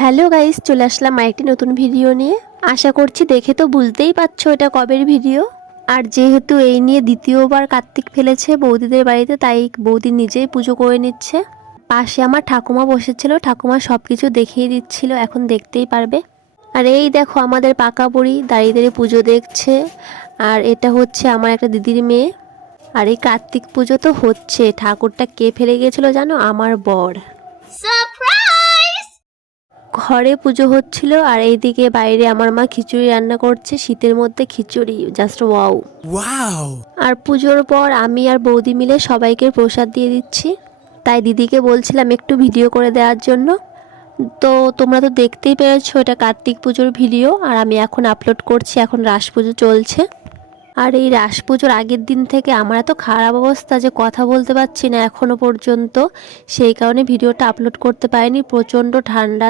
Hello guys, চলে আসলাম আরেকটি নতুন ভিডিও নিয়ে। আশা করছি দেখে তো বুঝতেই পারছো এটা কবের ভিডিও। আর যেহেতু এই নিয়ে দ্বিতীয়বার কার্তিক ফেলেছে বৌদিদের বাড়িতে, তাই বৌদি নিজেই পুজো করে নিচ্ছে। পাশে আমার ঠাকুমা বসেছিল, ঠাকুমা সব কিছু দেখিয়ে দিচ্ছিল, এখন দেখতেই পারবে। আর এই দেখো আমাদের পাকা বুড়ি দাঁড়িয়ে দাঁড়িয়ে পুজো দেখছে। আর এটা হচ্ছে আমার একটা দিদির মেয়ে। আর এই কার্তিক পুজো তো হচ্ছে, ঠাকুরটা কে ফেলে গিয়েছিল জানো? আমার বর। ঘরে পুজো হচ্ছিল আর এইদিকে বাইরে আমার মা খিচুড়ি রান্না করছে। শীতের মধ্যে খিচুড়ি জাস্ট ওয়াও। আর পুজোর পর আমি আর বৌদি মিলে সবাইকে প্রসাদ দিয়ে দিচ্ছি। তাই দিদিকে বলছিলাম একটু ভিডিও করে দেওয়ার জন্য। তো তোমরা তো দেখতেই পেরেছো এটা কার্তিক পুজোর ভিডিও, আর আমি এখন আপলোড করছি। এখন রাস পুজো চলছে। আর এই রাস পুজোর আগের দিন থেকে আমার এত খারাপ অবস্থা যে কথা বলতে পারছি না এখনো পর্যন্ত। সেই কারণে ভিডিওটা আপলোড করতে পারিনি। প্রচণ্ড ঠান্ডা।